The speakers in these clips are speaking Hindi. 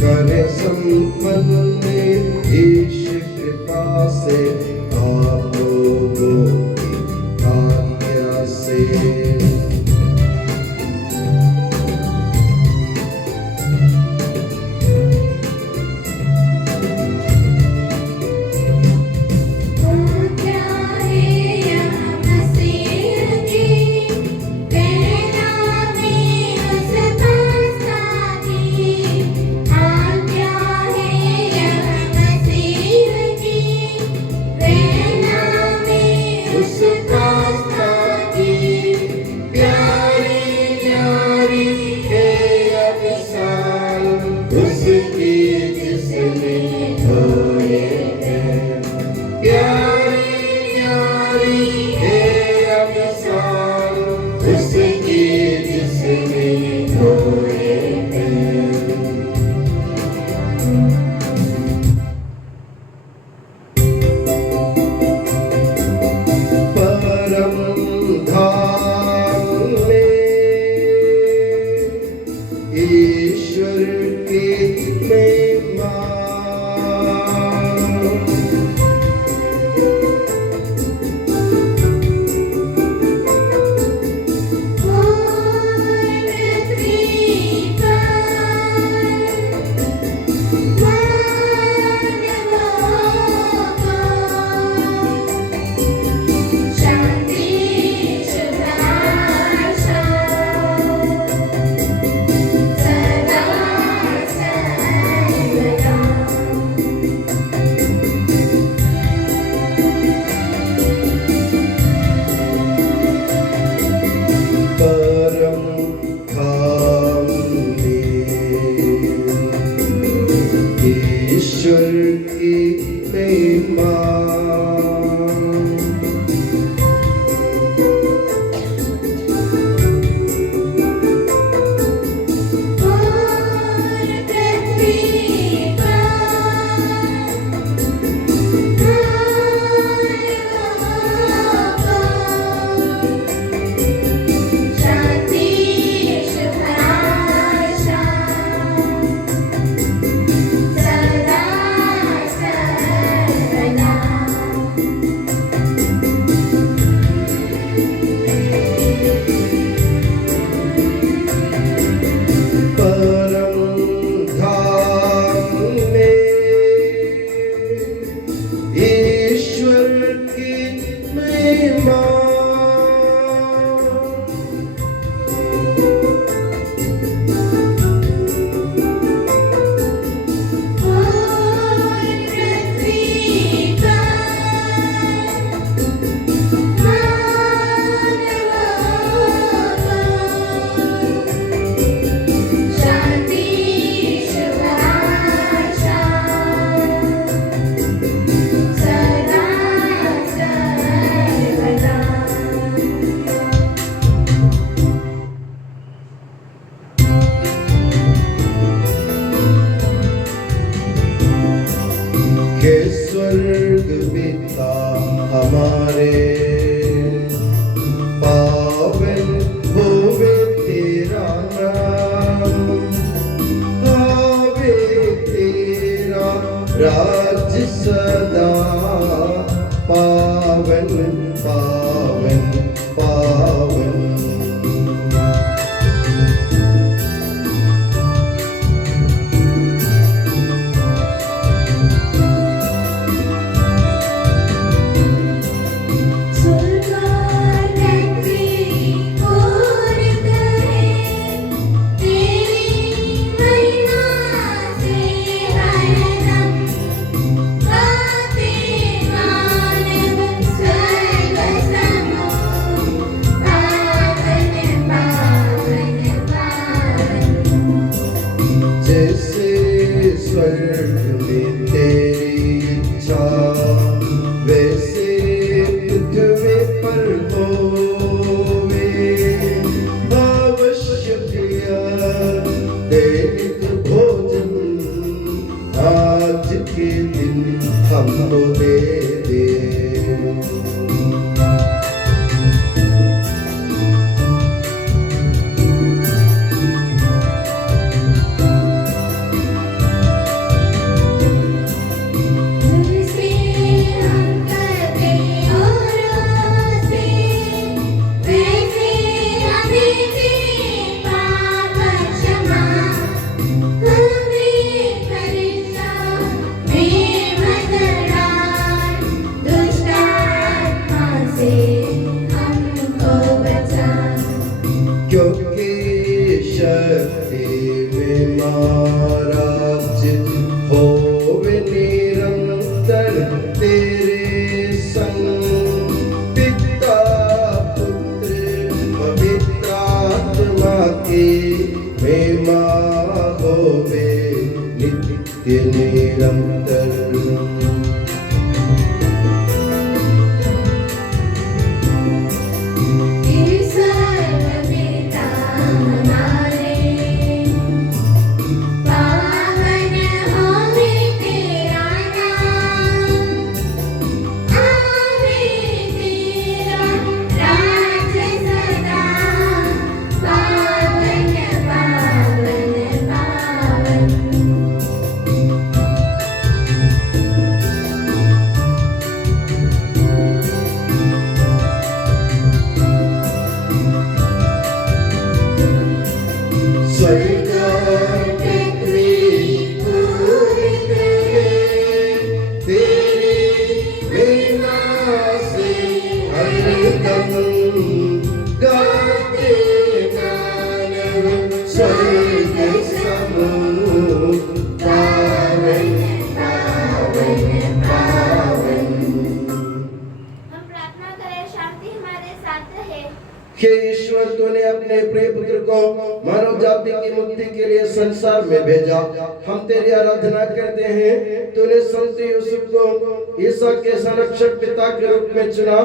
करे संपन्न ईश कृपा से आप लोगों की आज्ञा से। स्वर्ग पिता हमारे, पावन होवे तेरा नाम, आवे तेरा राज्य सदा, पावन पावन पावन। स्वर्ग में तेरी इच्छा, वैसे पृथ्वी पर होवे। आवश्यक दैनिक भोजन आज के दिन हमको दे दे। नित्य निरंतर। हे ईश्वर, तूने अपने प्रिय पुत्र को मानव जाति की मुक्ति के लिए संसार में भेजा। हम तेरी आराधना करते हैं। तूने संत यूसुफ को ईसा के संरक्षक पिता के रूप में चुना।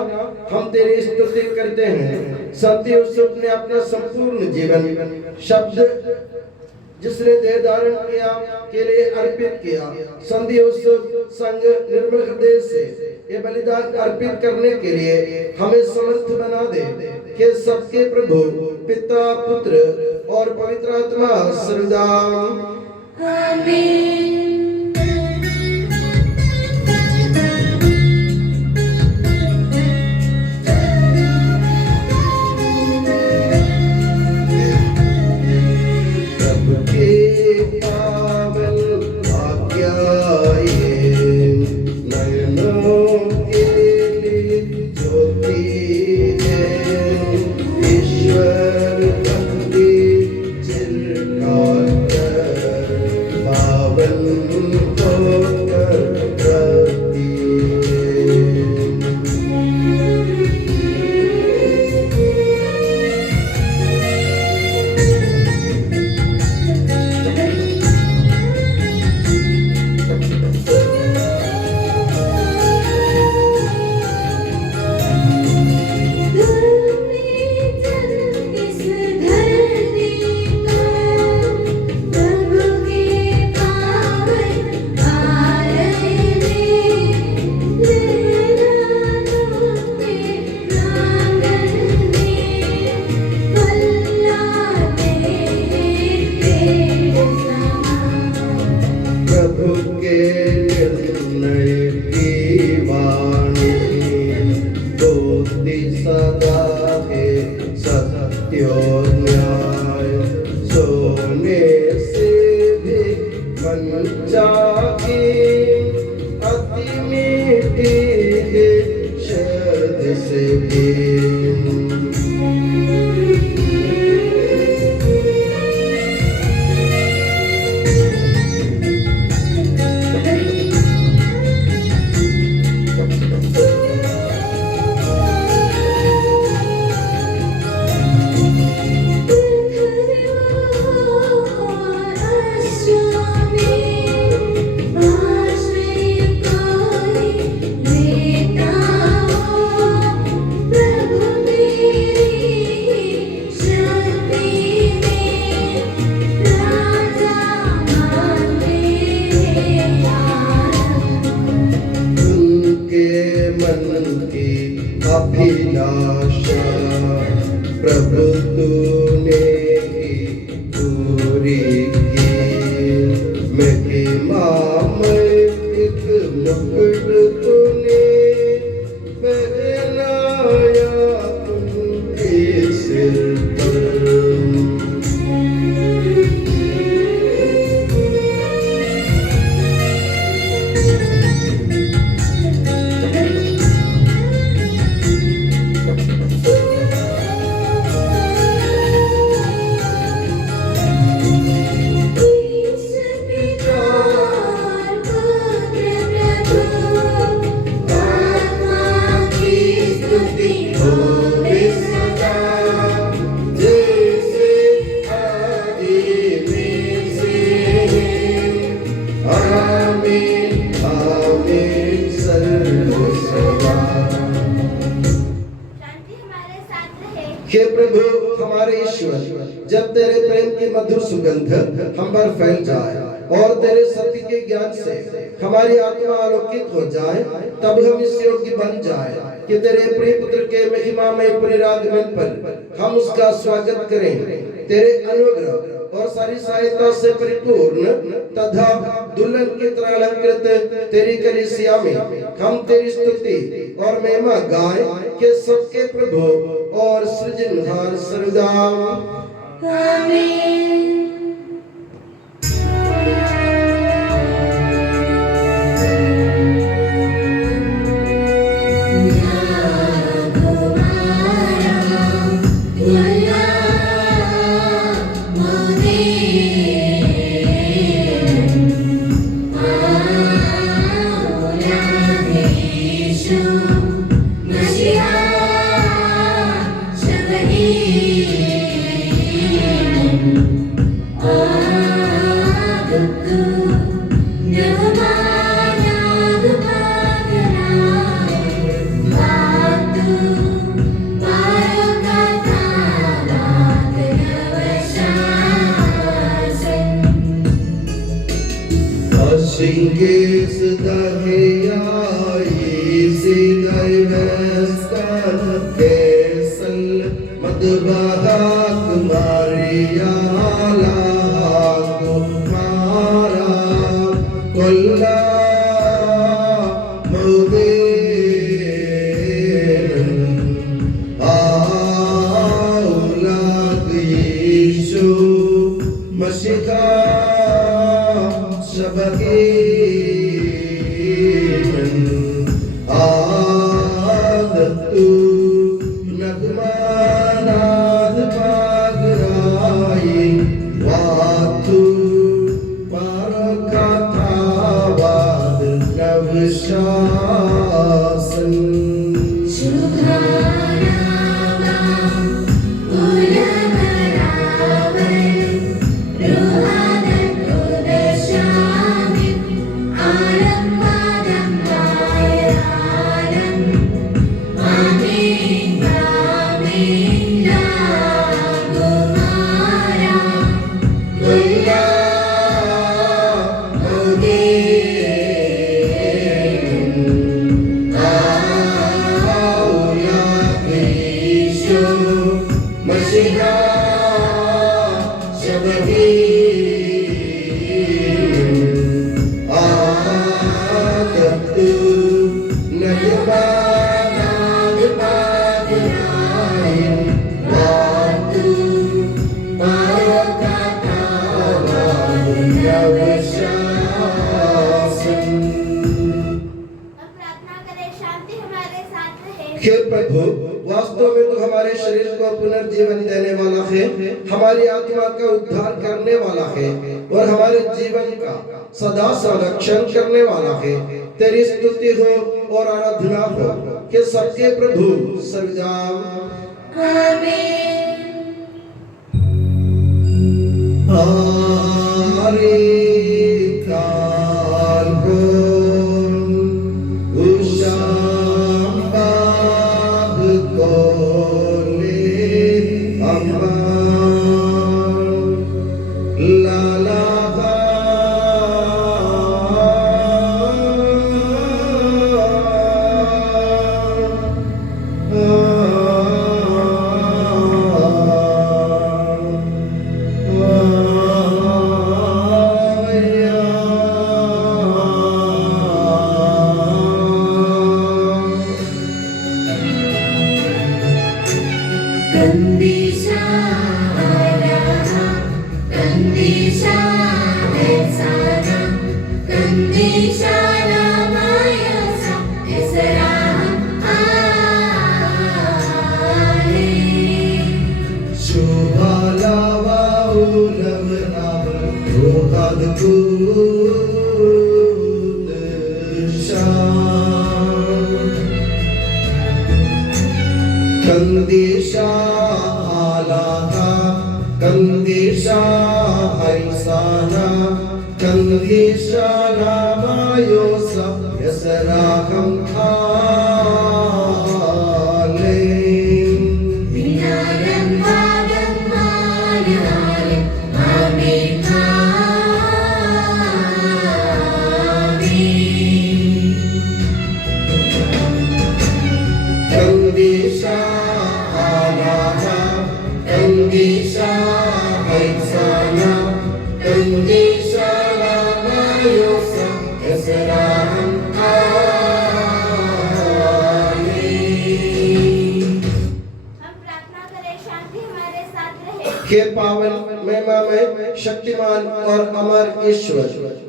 हम तेरी स्तुति करते हैं। संत यूसुफ ने अपना संपूर्ण जीवन शब्द जिसने देह धारण किया के लिए अर्पित किया। संत यूसुफ संग निर्मल हृदय से ये बलिदान अर्पित करने के लिए हमें समर्थ बना दे कि सबके प्रभु पिता, पुत्र और पवित्र आत्मा सदा आमीन। परमेश्वर, जब तेरे प्रेम की मधुर सुगंध हम पर फैल जाए और तेरे सत्य के ज्ञान से हमारी आत्मा आलोकित हो जाए, तब हम इस योग्य बन जाए कि तेरे प्रिय पुत्र के महिमामय पुनरागमन पर हम उसका स्वागत करें। तेरे अनुग्रह और सारी सहायता से परिपूर्ण तथा दुल्हन की तरह अलंकृत तेरी कलीसिया में हम तेरी स्तुति और महिमा गाएं कि सबके प्रभु और सृजनहार सर्वदा आमीन। वास्तव में तो हमारे शरीर को पुनर्जीवन देने वाला है, हमारी आत्मा का उद्धार करने वाला है और हमारे जीवन का सदा संरक्षण करने वाला है। तेरी स्तुति हो और आराधना हो कि सबके प्रभु सर्वदा आमीन। Vinayam Magam हे पावन महिमामय शक्तिमान और अमर ईश्वर,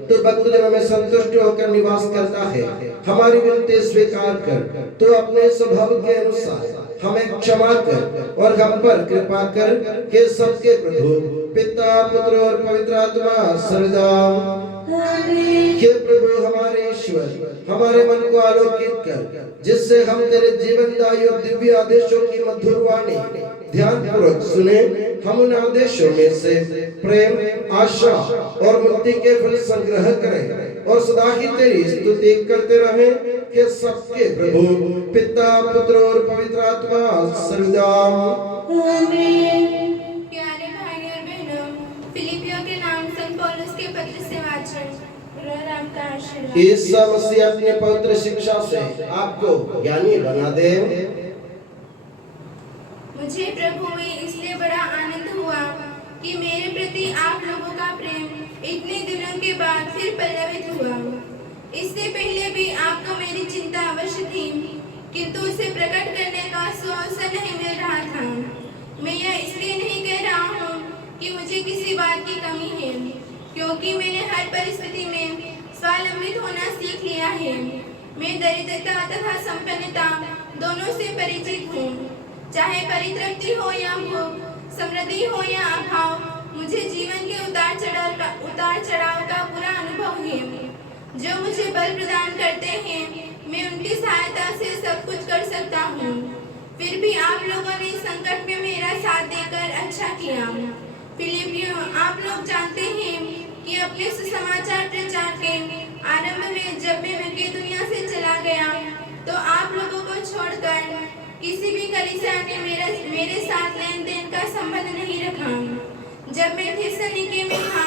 तू भक्त जनों में संतुष्ट होकर निवास करता है। हमारी विनती स्वीकार कर, तू अपने स्वभाव के अनुसार हमें क्षमा कर और हम पर कृपा कर। हे सबके प्रभु पिता पुत्र और पवित्र आत्मा सर्वदा। हे प्रभु हमारे ईश्वर, हमारे मन को आलोकित कर, जिससे हम तेरे जीवनदायी और दिव्य आदेशों की मधुर वाणी ध्यान पूर्वक सुने। हम उन आदेशों में से प्रेम, आशा और मुक्ति के फल संग्रह करें और सदा ही तेरी स्तुति करते रहें। कि सबके प्रभु पिता पुत्र और पवित्र आत्मा सर्वदा। प्यारे भाई और बहनों, फिलिपियों के नाम संत पौलुस के पत्र से वाचन। राम का आशीर्वाद। ईसा मसीह अपने पवित्र शिक्षा से आपको ज्ञानी बना दे। मुझे प्रभु में इसलिए बड़ा आनंद हुआ कि मेरे प्रति आप लोगों का प्रेम इतने दिनों के बाद फिर पल्लवित हुआ। इससे पहले भी आपको मेरी चिंता अवश्य थी, किंतु उसे प्रकट करने का अवसर नहीं मिल रहा था। मैं यह इसलिए नहीं कह रहा हूँ कि मुझे किसी बात की कमी है, क्योंकि मैंने हर परिस्थिति में स्वावलंबित होना सीख लिया है। मैं दरिद्रता तथा संपन्नता दोनों से परिचित हूँ। चाहे परितृप्ति हो या भोग, समृद्धि हो या अभाव, मुझे जीवन के उतार चढ़ाव का पूरा अनुभव है। जो मुझे बल प्रदान करते हैं, मैं उनकी सहायता से सब कुछ कर सकता हूँ। फिर भी आप लोगों ने संकट में मेरा साथ देकर अच्छा किया। फिलिपियों, आप लोग जानते हैं कि अपने सुसमाचार प्रचार के आरंभ में जब मैं मकेदुनिया से चला गया, तो आप लोगों को छोड़कर किसी भी कलीसिया ने मेरे साथ लेन देन का संबंध नहीं रखा। जब मैं थिस्सलुनीके में था,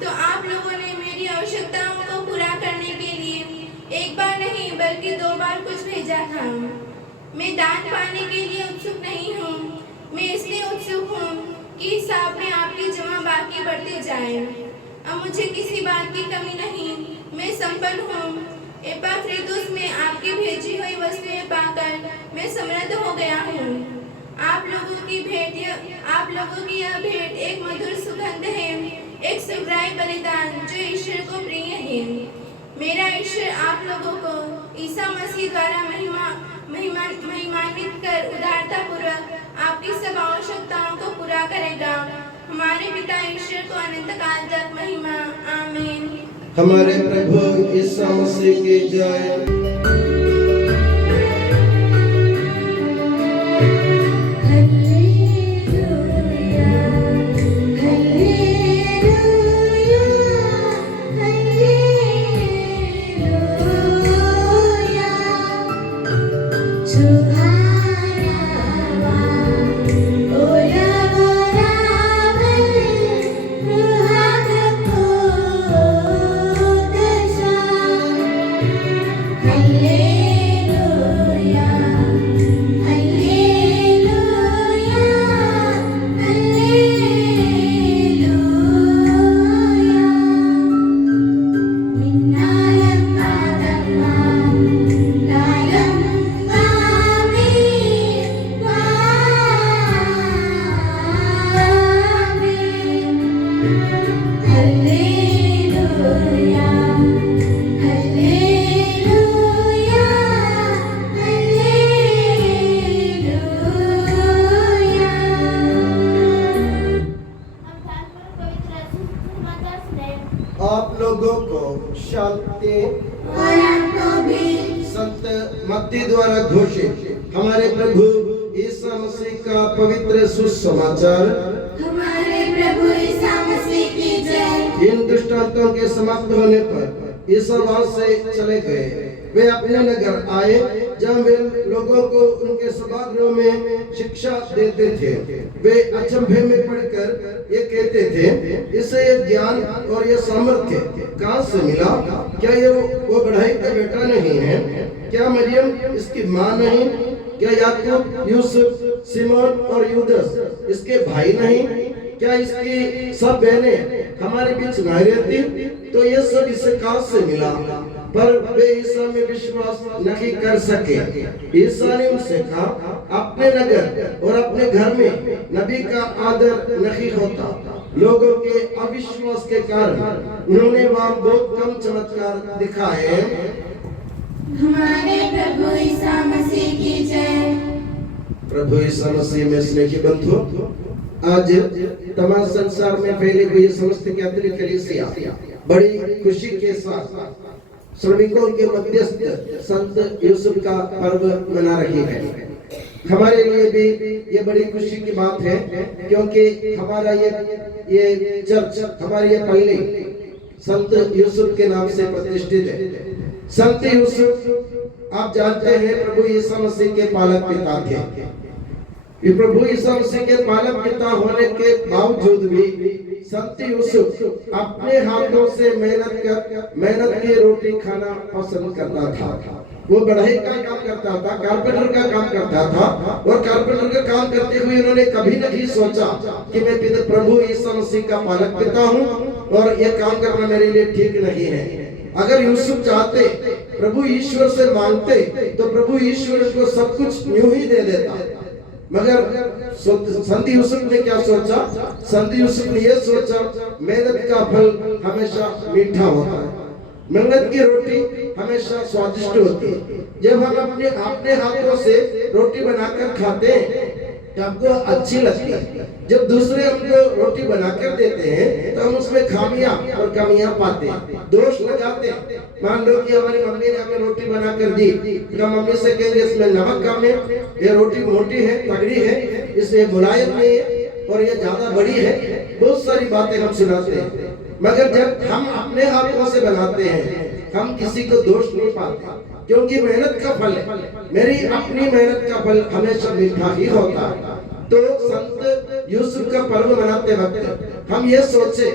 तो आप लोगों ने मेरी आवश्यकताओं को पूरा करने के लिए एक बार नहीं बल्कि 2 बार कुछ भेजा था। मैं दान पाने के लिए उत्सुक नहीं हूँ, मैं इसलिए उत्सुक हूँ कि हिसाब में आपकी जमा बाकी बढ़ती जाए। अब मुझे किसी बात की कमी नहीं, मैं संपन्न हूँ। एपाफ्रोदितुस में आपकी भेजी हुई वस्तुएं पाकर मैं समृद्ध हो गया हूँ। आप लोगों की यह भेंट एक मधुर सुगंध है, एक सुग्राही बलिदान जो ईश्वर को प्रिय है। मेरा ईश्वर आप लोगों को ईसा मसीह द्वारा महिमान्वित कर उदारता पूर्वक आपकी सब आवश्यकताओं को पूरा करेगा। हमारे पिता ईश्वर को अनंत काल तक महिमा। आमीन। हमारे प्रभु ईसा मसीह की जय। आप लोगों को शांति और आपको भी। संत मत्ती द्वारा घोषित हमारे प्रभु ईसा मसीह का पवित्र सुसमाचार। हमारे प्रभु ईसा मसीह की जय। इन दृष्टांतों के समाप्त होने पर ईसा वहां से चले गए। वे अपने नगर आए, जहाँ वे लोगों को उनके सभागृह में शिक्षा देते थे। वे अचंभे में पढ़कर ये कहते थे, इसे ये ज्ञान और ये सामर्थ्य कहाँ से मिला? क्या ये वो बढ़ाई का बेटा नहीं है? क्या मरियम इसकी माँ नहीं? क्या याकूब, यूसुफ, सिमोन और यूदस इसके भाई नहीं? क्या इसकी सब बहनें हमारे बीच नहीं रहती? तो ये सब इसे कहां से मिला? पर वे ईसा में विश्वास नहीं कर सके। ईसा ने उनसे कहा, अपने नगर और अपने घर में नबी का आदर नहीं होता। लोगों के अविश्वास के कारण उन्होंने वहां बहुत कम चमत्कार दिखाए। हमारे प्रभु ईसा मसीह की जय। प्रभु ईसा मसीह में स्नेही बंधु, आज तमाम संसार में फैली हुई समस्त कैथोलिक कलीसिया बड़ी खुशी के साथ श्रमिकों के मध्यस्थ संत यूसुफ का पर्व मना रही है। हमारे लिए भी ये बड़ी खुशी की बात है, क्योंकि हमारा ये चर्च, हमारी ये पल्ली संत यूसुफ के नाम से प्रतिष्ठित है। संत यूसुफ आप जानते हैं प्रभु यीशु मसीह के पालक पिता थे। ये प्रभु यीशु मसीह के पालक पिता होने के बावजूद भी संत यूसुफ अपने हाथों से मेहनत की रोटी खाना पसंद करता था। वो बढ़ई का काम करता था, कारपेंटर का काम करता था, और कारपेंटर का काम करते हुए उन्होंने कभी नहीं सोचा कि मैं प्रभु यीशु मसीह का पालक पिता हूँ और ये काम करना मेरे लिए ठीक नहीं है। अगर यूसुफ चाहते, प्रभु ईश्वर से मांगते, तो प्रभु ईश्वर को सब कुछ यूं ही दे देता। मगर संत यूसुफ ने क्या सोचा? संत यूसुफ ने यह सोचा, मेहनत का फल हमेशा मीठा होता है, मेहनत की रोटी हमेशा स्वादिष्ट होती है। जब हम अपने हाथों से रोटी बनाकर खाते हैं तो हमको अच्छी लगती है। जब दूसरे हमको रोटी बनाकर देते हैं तो हम उसमें खामियां और कमियां पाते हैं, दोष लगाते हैं। मान लो कि हमारी मम्मी ने हमें रोटी बनाकर दी, तो मम्मी से कहेंगे इसमें नमक कम है, ये रोटी मोटी है, तगड़ी है, इसमें मुलायम नहीं है, और ये ज्यादा बड़ी है। बहुत सारी बातें हम सुनाते हैं। मगर जब हम अपने हाथों से बनाते हैं, हम किसी को दोष नहीं पाते, क्योंकि मेहनत का फल है। मेरी अपनी मेहनत का फल हमेशा मीठा ही होता है। तो संत यूसुफ का पर्व मनाते वक्त हम ये सोचे,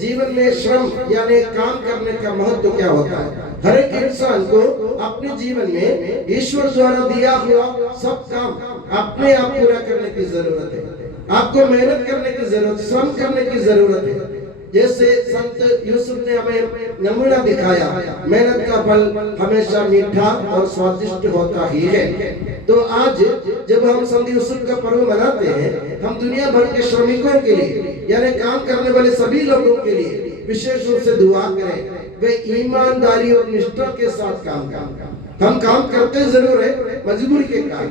जीवन में श्रम यानी काम करने का महत्व क्या होता है। हर एक इंसान को अपने जीवन में ईश्वर द्वारा दिया हुआ सब काम अपने आप पूरा करने की जरूरत है। आपको मेहनत करने की जरूरत, श्रम करने की जरूरत है। जैसे संत यूसुफ ने हमें नमूना दिखाया, मेहनत का फल हमेशा मीठा और स्वादिष्ट होता ही है। तो आज जब हम संत यूसुफ का पर्व मनाते हैं, हम दुनिया भर के श्रमिकों के लिए यानी काम करने वाले सभी लोगों के लिए विशेष रूप से दुआ करें। वे ईमानदारी और निष्ठा के साथ काम करें। हम काम करते जरूर है मजबूरी के कारण,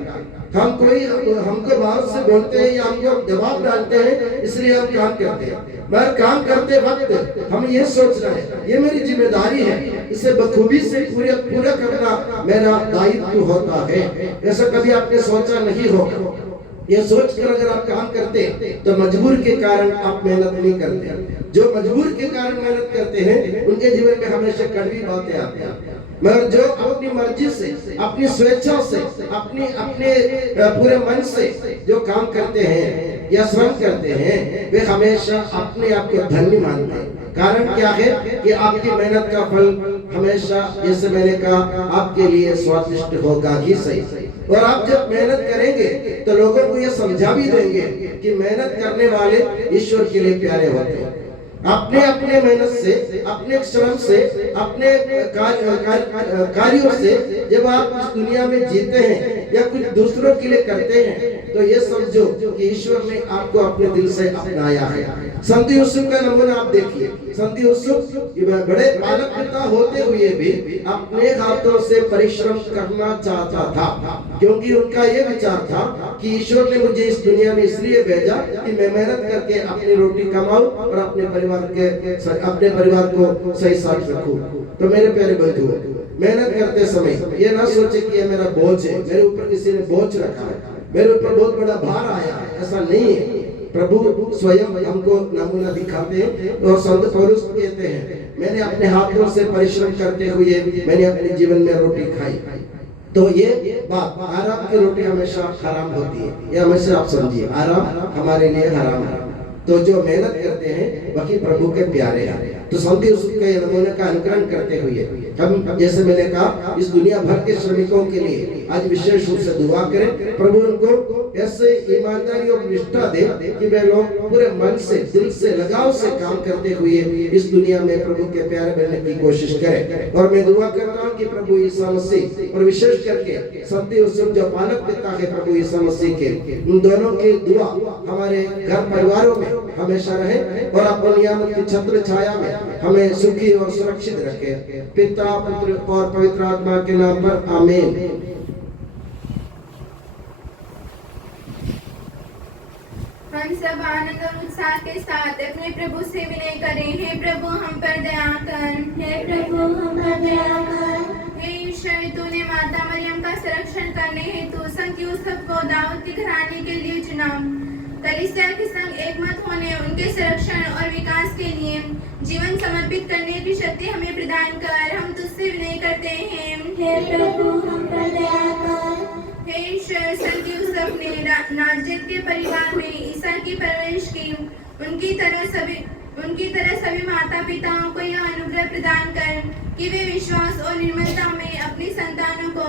हमको बाहर से बोलते हैं या हमको दबाव डालते हैं, इसलिए हम काम करते हैं। मगर काम करते वक्त हम ये सोचना है, ये मेरी जिम्मेदारी है, इसे बखूबी से पूरा करना मेरा दायित्व होता है। ऐसा कभी आपने सोचा नहीं होगा। ये सोचकर अगर आप काम करते तो मजबूर के कारण आप मेहनत नहीं करते। जो मजबूर के कारण मेहनत करते हैं उनके जीवन में हमेशा कड़वी बातें आती हैं। मगर जो अपनी मर्जी से, अपनी स्वेच्छा से, अपने पूरे मन से जो काम करते हैं या श्रम करते हैं, वे हमेशा अपने आप को धन्य मानते हैं। कारण क्या है कि आपकी मेहनत का फल हमेशा, जैसे मैंने कहा, आपके लिए स्वादिष्ट होगा ही सही। और आप जब मेहनत करेंगे तो लोगों को ये समझा भी देंगे कि मेहनत करने वाले ईश्वर के लिए प्यारे होते हैं। अपने मेहनत से, अपने श्रम से, अपने कार्यों से जब आप इस दुनिया में जीते हैं या कुछ दूसरों के लिए करते हैं, तो ये समझो कि ईश्वर ने आपको अपने दिल से अपनाया है। संत यूसुफ का नमूना आप देखिए। संत यूसुफ बड़े पालक पिता होते हुए भी अपने हाथों से परिश्रम करना चाहता था, क्योंकि उनका ये विचार था कि ईश्वर ने मुझे इस दुनिया में इसलिए भेजा कि मैं मेहनत करके अपनी रोटी कमाऊं और अपने परिवार को सही साथ रखूं। तो मेरे प्यारे बंधुओं, मेहनत करते समय ये ना सोचे कि ये मेरा बोझ है, मेरे ऊपर किसी ने बोझ रखा है, मेरे ऊपर बहुत बड़ा भार आया है। ऐसा नहीं है। प्रभु स्वयं हमको नमूना दिखाते हैं और संत पौलुस कहते हैं, मैंने अपने हाथों से परिश्रम करते हुए मैंने अपने जीवन में रोटी खाई। तो ये बात, आराम की रोटी हमेशा हराम होती है, ये हमेशा आप समझिए। आराम हमारे लिए हराम है। तो जो मेहनत करते हैं वही प्रभु के प्यारे हैं। तो संत यूसुफ के नमूने का अनुकरण करते हुए हम, जैसे मैंने कहा, इस दुनिया भर के श्रमिकों के लिए आज विशेष रूप से दुआ करें। प्रभु उनको ऐसे ईमानदारी और निष्ठा दे कि वे लोग पूरे मन से, दिल से, लगाव से काम करते हुए इस दुनिया में प्रभु के प्यारे बनने की कोशिश करें। और मैं दुआ करता हूँ कि प्रभु यीशु मसीह और विशेष करके संत यूसुफ जो पालक पिता है प्रभु यीशु मसीह के, उन दोनों की दुआ हमारे घर परिवारों में हमेशा रहे और अपनी नियामत की छत्र छाया में हमें सुखी और सुरक्षित रखे। पिता, पुत्र और पवित्र आत्मा के नाम पर आमीन। हम सब आनंद और उत्साह के साथ अपने प्रभु से विनय करें। हे प्रभु हम पर दया कर, हे प्रभु हम पर दया कर। हे ईश्वर, तूने माता मरियम का संरक्षण करने हेतु संत यूसुफ को दाऊद के घराने के लिए चुना। कलीसिया के संग एकमत होने, उनके संरक्षण और विकास के लिए जीवन समर्पित करने की शक्ति हमें प्रदान कर। हम तुझसे विनय करते हैं। हे प्रभु हम पर दया कर। हे ईश्वर, संत यूसुफ ने नाजरेत के परिवार में ईसा की परवरिश की। उनकी तरह सभी माता पिताओं को यह अनुग्रह प्रदान कर कि वे विश्वास और निर्मलता में अपनी संतानों को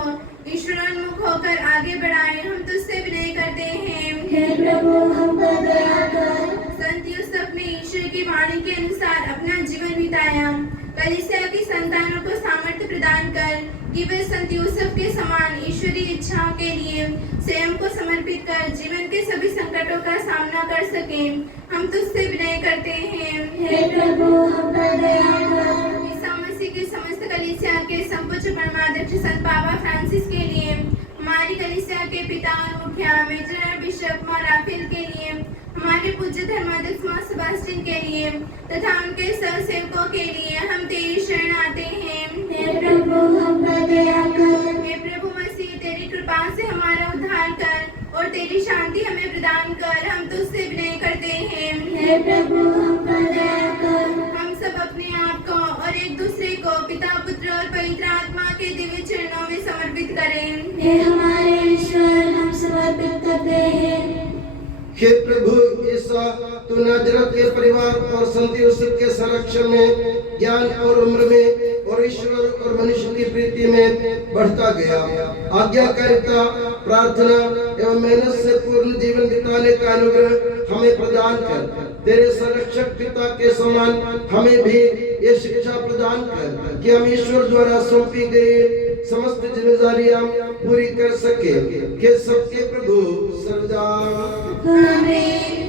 ईश्वरोन्मुख होकर आगे बढ़ाएं। हम तुझसे विनय करते हैं। हे प्रभु हम पर दया कर। संत यूसुफ ने ईश्वर की वाणी के अनुसार अपना जीवन बिताया। कलीसिया की संतानों को सामर्थ्य प्रदान कर कि वे संत यूसुफ के समान ईश्वरीय इच्छाओं के लिए स्वयं को समर्पित कर जीवन के सभी संकटों का सामना कर सकें। हम तुझसे विनय करते हैं। हे प्रभु हम पर दया कर। ईसा मसीह के समस्त कलीसिया के संपूज्य परमाध्यक्ष संत पापा फ्रांसिस के लिए, हमारी कलीसिया के पिता और मुखिया मेजर बिशप मां राफेल के लिए, हमारे पूज्य धर्माध्यक्ष मां सेबास्टियन के लिए तथा उनके सहसेवकों के लिए हम तेरी शरण आते हैं। हे प्रभु हम पर दया कर। हे प्रभु मसीह, तेरी कृपा से हमारा उद्धार कर और तेरी शांति हमें प्रदान कर। हम तुझसे विनय करते हैं। हे प्रभु हम पर दया कर। हम सब अपने आप को और एक दूसरे को पिता, पुत्र और पवित्र आत्मा के दिव्य चरणों में समर्पित करें। हे हमारे ईश्वर, हम समर्पित करते हैं। हे प्रभु ईसा, तू नाजरत के परिवार और संत यूसुफ के संरक्षण में, ज्ञान और उम्र में और ईश्वर और मनुष्य की प्रीति में बढ़ता गया। आज्ञाकारिता, प्रार्थना एवं मेहनत से पूर्ण जीवन बिताने का अनुग्रह हमें प्रदान कर। तेरे संरक्षक पिता के समान हमें भी ये शिक्षा प्रदान कर कि हम ईश्वर द्वारा सौंपी गई समस्त जिम्मेदारियां पूरी कर सके। के सबके प्रभु सर्वदा आमीन।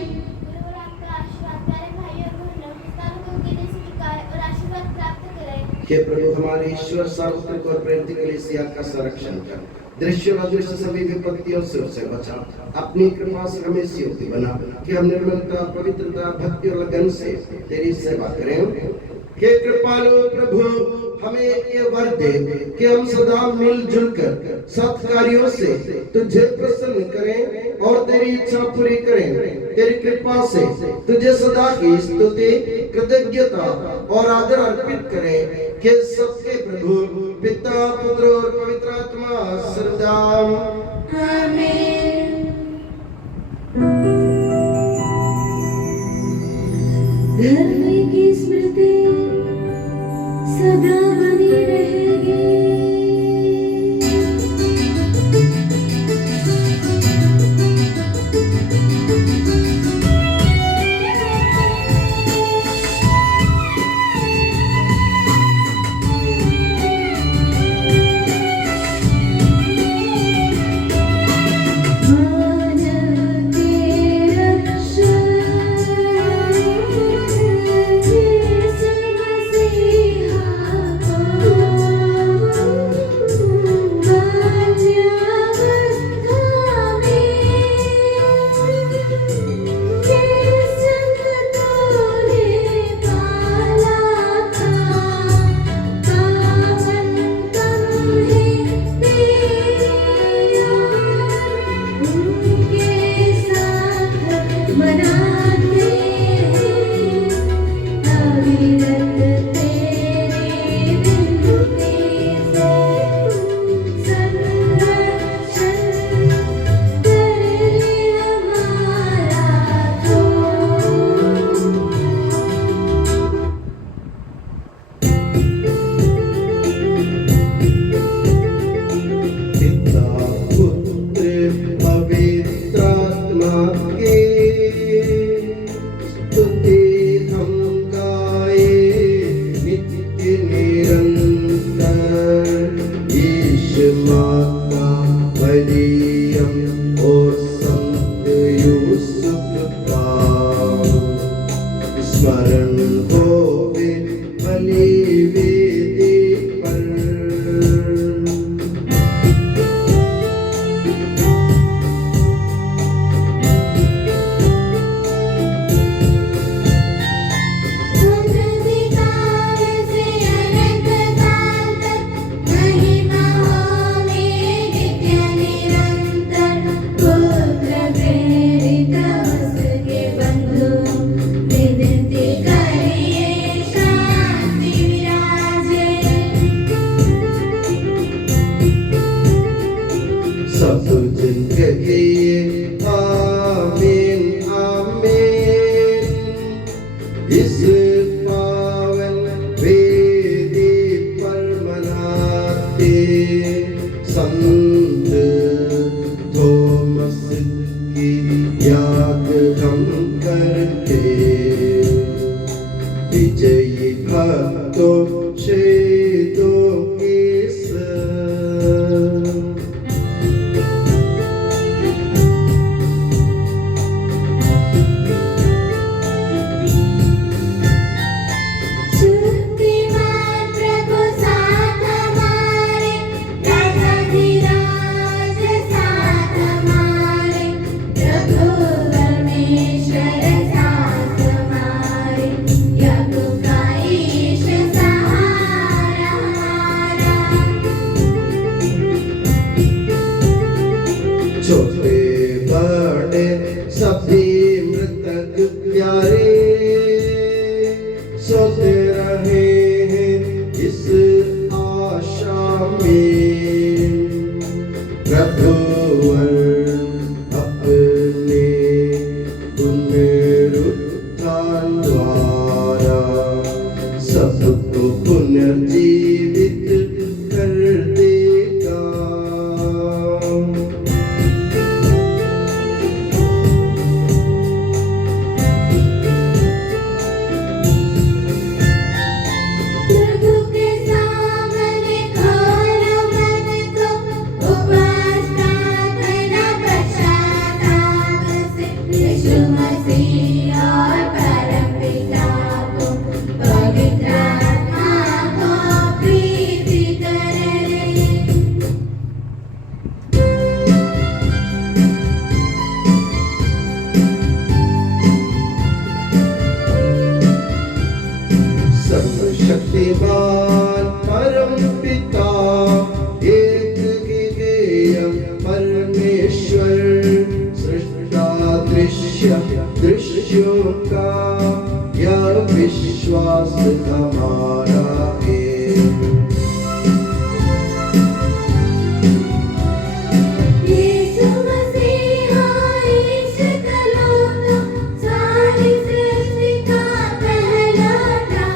हे प्रभु हमारे ईश्वर, सार्वत्रिक और प्रेरित कलीसिया का संरक्षण कर। दृश्य और अदृश्य सभी विपत्तियों से उसे बचा। अपनी कृपा से हमें योग्य बना कि हम निर्मलता, पवित्रता, भक्ति और लगन से तेरी सेवा करें। हे कृपालु प्रभु, हमें ये वर दे कि हम सदा मिलजुल कर सत्कार्यों से तुझे प्रसन्न करें और तेरी इच्छा पूरी करें। तेरी कृपा से तुझे सदा की स्तुति, कृतज्ञता और आदर अर्पित करें। कि सबके प्रभु पिता, पुत्र और पवित्र आत्मा सर्वदा आमीन। धरती की स्मृति सदा बनी रहेगी। हाँ संत थॉमस की याद हम करते, विजयी भक्तों शहीदों के संग। शक्तिमान प्रभु साथ हमारे, राजाधिराज साथ हमारे, प्रभु परमेश्वर साथ हमारे, याकूब का ईश सहारा हमारा। छोटे बड़े सभी मृतक प्यारे सोते रहे हैं इस आशा में, प्रभुवर अपने पुनरुत्थान द्वारा सबको पुनर्जीवित कर देगा। प्रभु के सामने खोलो मन को, उपवास प्रार्थना पश्चाताप से, यीशु मसीह और परमपिता को, पवित्र आत्मा को प्रीति करें। सर्वशक्तिमान परम पिता एक गिरेय परमेश्वर, सृष्टा दृश्यों का यह विश्वास हमारा है। यीशु मसीह ईश कलौता, सारी सृष्टि का पहलौठा,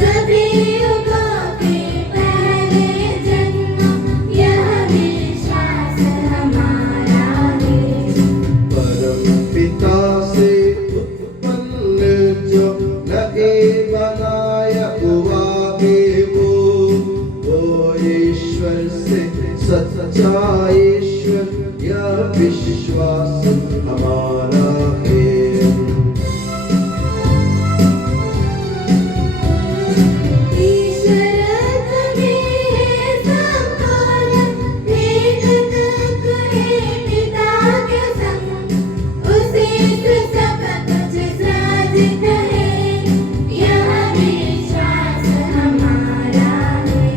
सभी युगों के पहले जन्म, यह विश्वास हमारा है। परम पिता से उत्पन्न जो लगे बनाया हुआ है वो ईश्वर से सच्चा ईश्वर, यह विश्वास हमारा है। ईश्वर में है संपूर्ण, एक तत्व है पिता के संग, उसी से सब कुछ साजित है, यह विश्वास हमारा है।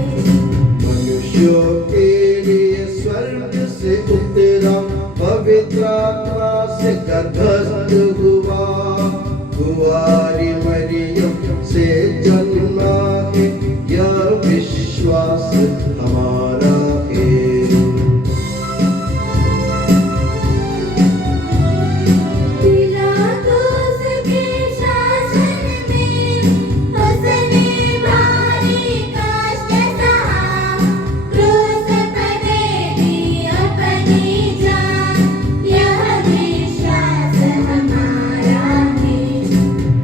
मनुष्यों के लिए स्वर्ग से उतरा, पवित्र आत्मा से गर्भस्थ हुआ, कुंवारी मरियम से जन्मा है, यह विश्वास हमारा है। पिलातुस के शासन में उसने भारी कष्ट सहा, क्रूस पर दे दी अपनी जान, यह विश्वास हमारा है।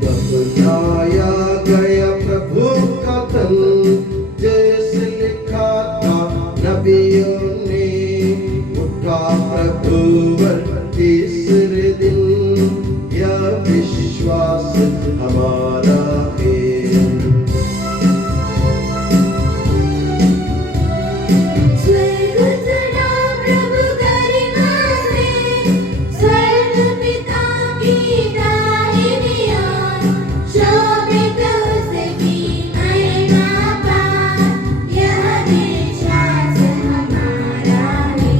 दफनाया गया प्रभु का तन, जैसे लिखा था नबियों ने, उठा प्रभुवर तीसरे दिन, यह विश्वास हमारा है। स्वर्ग चढ़ा प्रभु गरिमा से, स्वर्ग पिता की दाहिनी ओर, शोभित उसकी महिमा पार, यह विश्वास हमारा है।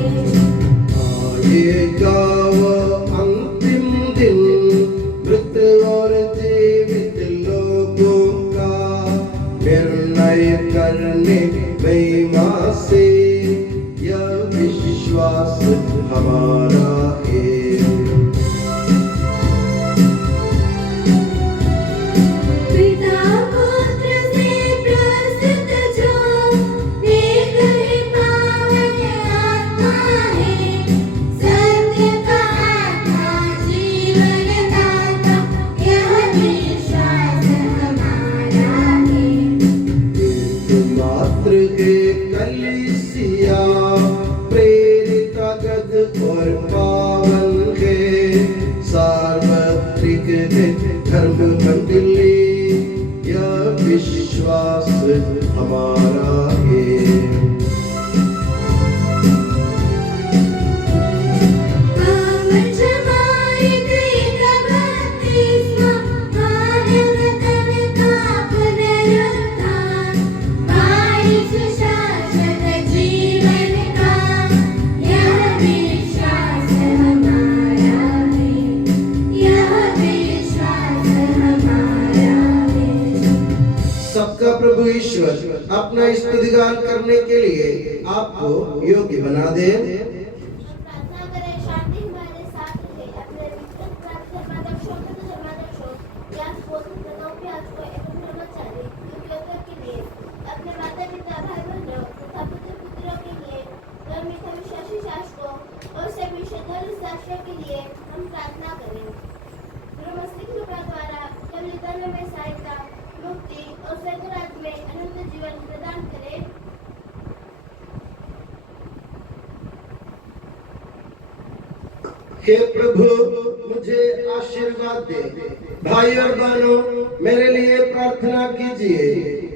आएगा वो अंतिम दिन, मृत और जीवित लोगों का निर्णय करने महिमा से, यह विश्वास हमारा है। पिता पुत्र से प्रस्तुत जो, एक ही पावन है कलीसिया प्रेरित अगद और पावन है सार्वत्रिक है धर्म मंडली यह विश्वास हमारा है सबका प्रभु ईश्वर अपना स्तुतिगान करने के लिए आपको योग्य बना दे प्रार्थना करें शांति हमारे साथ रहे अपने विस्तृत धर्माध्यक्षों या स्वतंत्रताओं के आज को एवं ब्रह्मचारी उपयोगों के लिए अपने माता पिता भाई बहनों तथा पुत्र पुत्रों के लिए धर्मिक विश्वासी शासकों और सभी श्रद्धालु शासकों के लिए हम प्रार्थना करें ब्रह्मस्थित कृपा द्वारा कलियुग में सहायता मुक्ति और स्वर्ग राज्य में अनंत जीवन प्रदान करें हे प्रभु मुझे आशीर्वाद दे भाई और बहनों मेरे लिए प्रार्थना कीजिए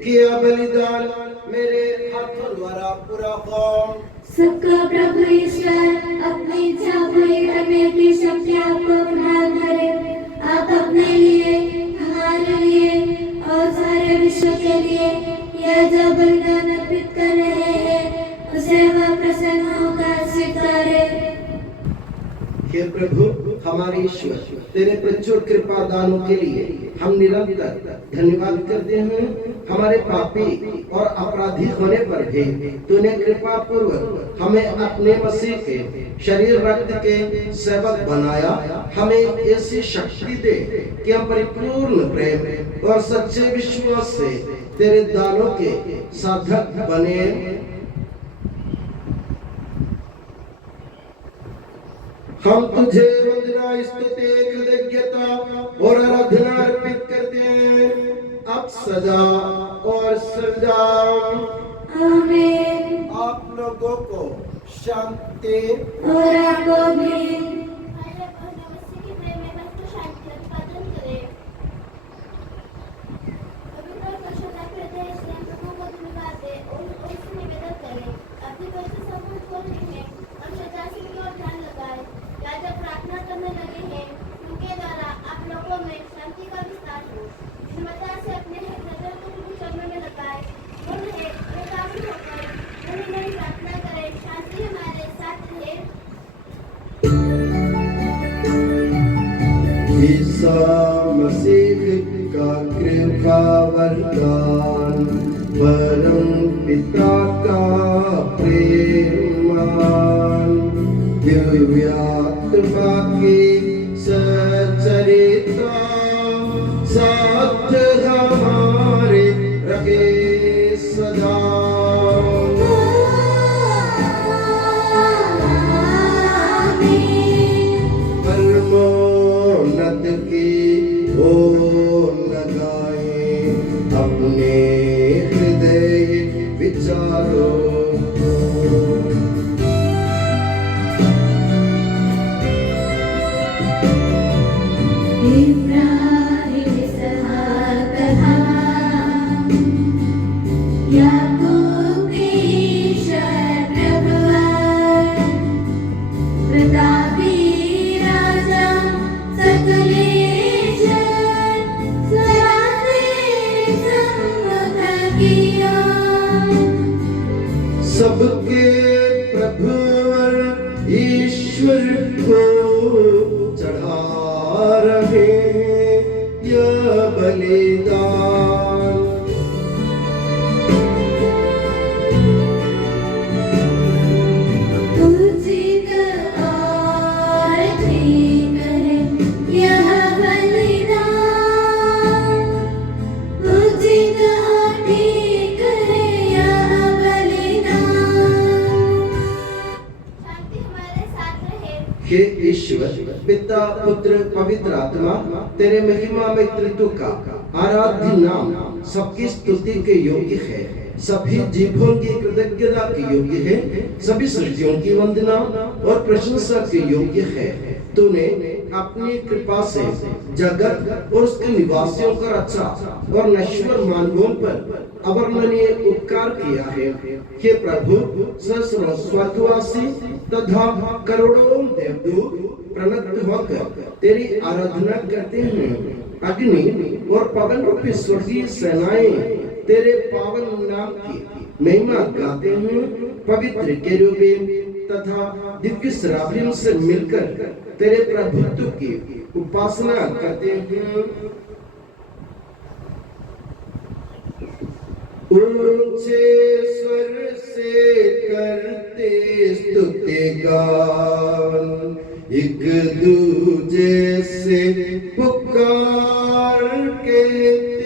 कि यह बलिदान मेरे हाथों द्वारा पूरा हो सबका प्रभु ईश्वर अपनी इच्छा पूरी करने की शक्ति आपको प्रदान करे आप अपने लिए हमारे लिए और सारे विश्व के लिए यह जो बलिदान अर्पित कर रहे हैं उसे वह प्रसन्न होकर स्वीकारे हे प्रभु हमारे ईश्वर तेरे प्रचुर कृपा दानों के लिए हम निरंतर धन्यवाद करते हैं हमारे पापी और अपराधी होने पर भी तूने कृपा पूर्वक हमें अपने मसीह के शरीर रक्त के सेवक बनाया हमें ऐसी शक्ति दे कि हम परिपूर्ण प्रेम और सच्चे विश्वास से तेरे दानों के साधक बने हम तुझे वंदना स्तुति कृतज्ञता और आराधना अर्पित करते हैं अब सदा और सदा आमीन आप लोगों को शांति और आपको भी हमारे बहनों मसीह के प्रेम में भक्त शांति उत्पादन करें पवित्र और परिशुद्ध हृदय से हम प्रभु को धन्यवाद दें और उससे निवेदन करें अपनी पवित्र समुद्र खोलने में हम श्रद्धा से की ओर ध्यान लगाएं या जब प्रार्थना करने लगे हैं उनके द्वारा आप लोगों में शांति का विस्तार हो विनम्रता से अपने हृदय को प्रभु चरणों में लगाएं और रहे एकाग्र होकर मन प्रार्थना करें शांति हमारे साथ रहे ईसा मसीह का कृपा वरदान परम पिता का प्रेमान दिव्यात्मा की सचरिता साथ हमारे रहे सदा परमोन्नत की ओर लगाए अपने हृदय विचारों इब्राहिम इसहाक कहा याकूब की ईश्वर प्रभुआन प्रतापी राजा सकलेश्वर सराते सम्मुख किया सबके प्रभु और ईश्वर को चढ़ा रहे यह बलिदान उचित और ठीक है यह बलिदान उचित और ठीक है यह बलिदान शांति हमारे साथ रहे हे ईश्वर पिता पुत्र पवित्र आत्मा तेरे महिमा में त्रित्व का आराध्य नाम सबकी स्तुति के योग्य है सभी जीवों की कृतज्ञता के योग्य है, सभी सृष्टियों की वंदना और प्रशंसा के योग्य है। तूने अपनी कृपा से जगत और उसके निवासियों पर अच्छा और नश्वर मानवों पर अवर्णनीय उपकार किया है। हे प्रभु, सहस्रों स्वर्गवासी तथा करोड़ों देवदूत प्रणत होकर तेरी आराधना करते हैं। अग्नि और पवन रूपी स्वर्गीय सेनाएं तेरे पावन नाम की महिमा गाते हैं। पवित्र केरूबीम तथा दिव्य सराफीम से मिलकर तेरे प्रभुत्व की उपासना करते हैं। ऊंचे स्वर से करते स्तुति गान, एक दूजे से पुकार कहते।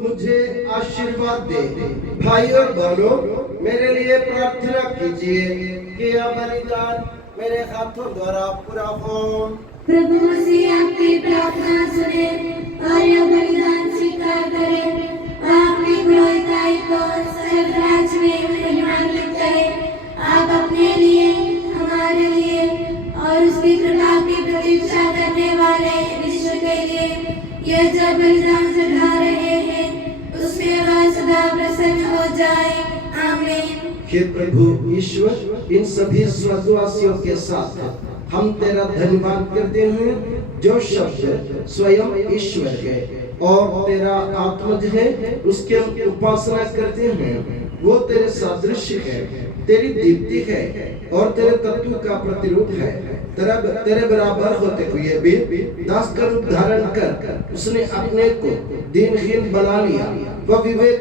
मुझे आशीर्वाद दे। भाई और बहनों, मेरे लिए प्रार्थना कीजिए कि यह बलिदान मेरे हाथों द्वारा पूरा हो। प्रभु मसीह आपकी प्रार्थना सुने और यह बलिदान स्वीकार करे। आपकी पुरोहिताई को स्वर्गराज में महिमान्वित करे। आप अपने लिए, हमारे लिए और उसकी कृपा की प्रतीक्षा करने वाले विश्व के लिए यह जो बलिदान चढ़ा रहे हैं उसमें वह सदा प्रसन्न हो जाए। आमीन। हे प्रभु ईश्वर, इन सभी स्वर्गवासियों के साथ हम तेरा धन्यवाद करते हैं जो शब्द स्वयं ईश्वर है और तेरा आत्मज है, उसके हम उपासना करते हैं। वो तेरे सादृश्य है, तेरी दीप्ति है और तेरे तत्व का प्रतिरूप है। तेरे बराबर होते हुए भी दास का रूप धारण कर उसने अपने को दीनहीन बना लिया। वह विवेक,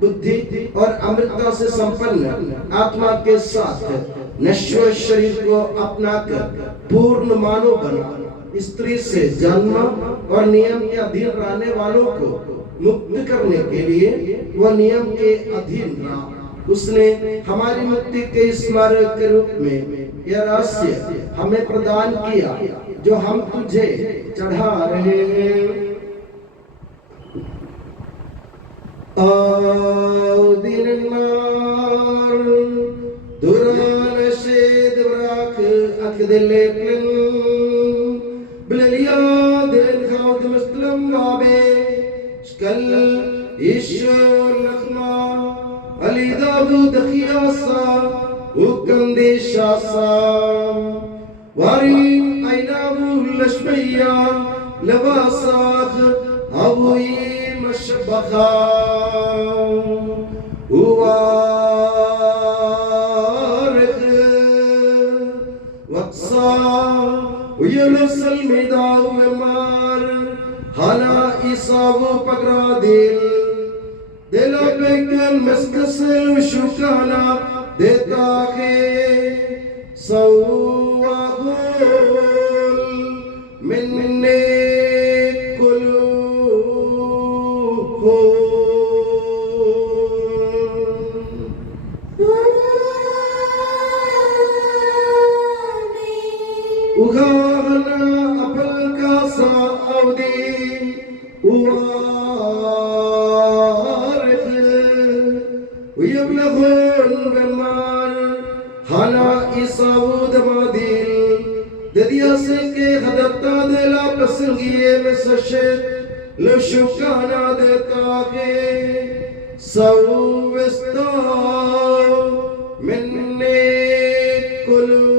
बुद्धि और अमृतता से संपन्न आत्मा के साथ नश्वर शरीर को अपनाकर पूर्ण मानव बना। स्त्री से जन्म और नियम के अधीन रहने वालों को मुक्त करने के लिए वह नियम के अधीन रहा। उसने हमारी मुक्ति के स्मारक के रूप में यह रहस्य हमें प्रदान किया जो हम तुझे चढ़ा रहे हैं। दुरान शेद वराक अकदले प्लन बलिया दिन खाउद मुस्लिम वाबे स्कल ईश्वर लखमा अली दादू दखियासा उकंदे शासा वारी आइनाबू लश्मैया लबासाख अबुई मशबखा उवारख वक्सा उयलुसल मिदाउ मार हाना इसावो पकड़ा दिल दिला बेकन मस्कसल शुकाना देता के सवाहुल मिन्ने कुलू हो उगाना अपल का Saudi Yahon Bemar Hana Isaud Madil Dediase ke Hadatta de la Pasangie Mesashet Lushukana de Tage Sauesta Minne Kulu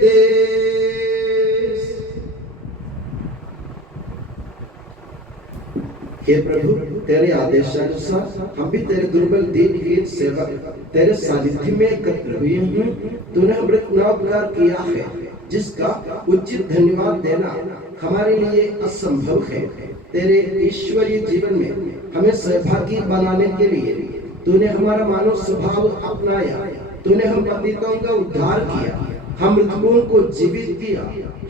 देश हे प्रभु तेरे आदेशानुसार हम भी तेरे दुर्बल दीनहीन सेवा तेरे सानिध्य में एकत्र हुए हैं। तूने हमें उपकार किया है जिसका उचित धन्यवाद देना हमारे लिए असंभव है। तेरे ईश्वरीय जीवन में हमें सहभागी बनाने के लिए तूने हमारा मानव स्वभाव अपनाया। तूने हम पतितों का उद्धार किया, हम मृतकों को जीवित किया,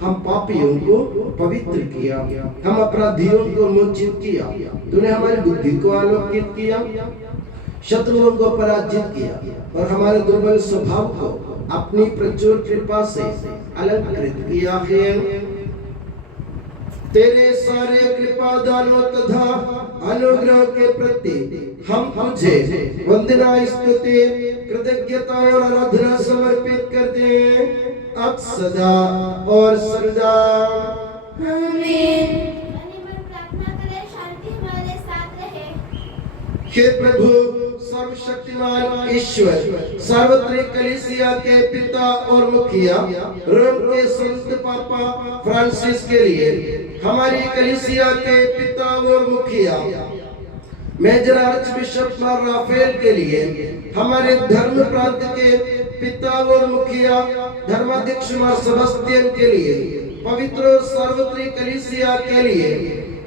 हम पापियों को पवित्र किया, हम अपराधियों को मोचित किया। तूने हमारी बुद्धि को आलोकित किया, शत्रुओं को पराजित किया और हमारे दुर्बल स्वभाव को अपनी प्रचुर कृपा से अलंकृत किया है। तेरे सारे कृपा दानों तथा अनुग्रह के प्रति हम तुझे वंदना स्तुति कृतज्ञता और आराधना समर्पित करते हैं अब सदा और सर्वदा आमीन। प्रार्थना करें, शांति हमारे साथ रहे। हे प्रभु सर्वशक्तिमान ईश्वर सार्वत्रिक कलीसिया के पिता और मुखिया रोम के संत पापा फ्रांसिस के लिए, हमारी कलीसिया के पिता और मुखिया मेजर आर्चबिशप मार राफेल के लिए, हमारे धर्म प्रांत के पिता और मुखिया धर्माध्यक्ष मार सेबेस्टियन के लिए, पवित्र सार्वत्रिक कलीसिया के लिए,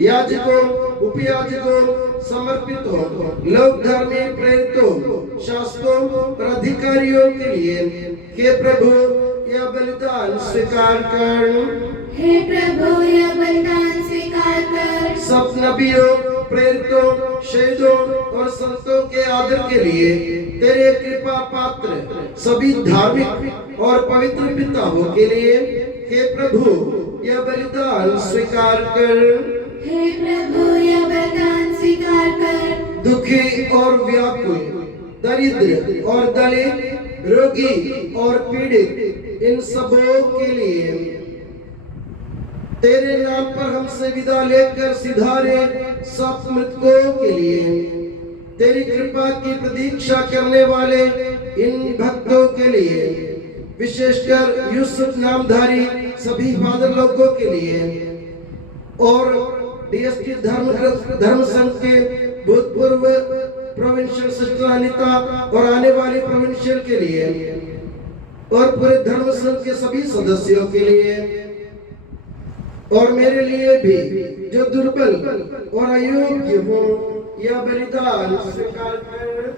याजकों उपयाजकों समर्पितों लोक धर्मी प्रेरितों शास्त्रों और अधिकारियों के लिए, हे प्रभु यह बलिदान स्वीकार कर। हे प्रभु यह बलिदान स्वीकार कर। सब नबियों प्रेरितों शहीदों और संतों के आदर के लिए तेरे कृपा पात्र सभी धार्मिक और पवित्र पिताओं के लिए, हे प्रभु यह बलिदान स्वीकार कर। हे प्रभु यह बलिदान स्वीकार कर। दुखी और व्याकुल, दरिद्र और दलित, रोगी और पीड़ित, इन सबों के लिए तेरे नाम पर हमसे विदा लेकर सिधारे सब मृतकों के लिए, तेरी कृपा की प्रतीक्षा करने वाले इन भक्तों के लिए, विशेषकर यूसुफ नामधारी सभी फादर लोगों के लिए और डीएसटी धर्म संघ के भूतपूर्व प्रोविंशियल सिस्टर अनिता और आने वाले प्रोविंशियल के लिए और पूरे धर्म संघ के सभी सदस्यों के लिए और मेरे लिए भी जो दुर्बल और अयोग्य हो, यह बलिदान स्वीकार कर।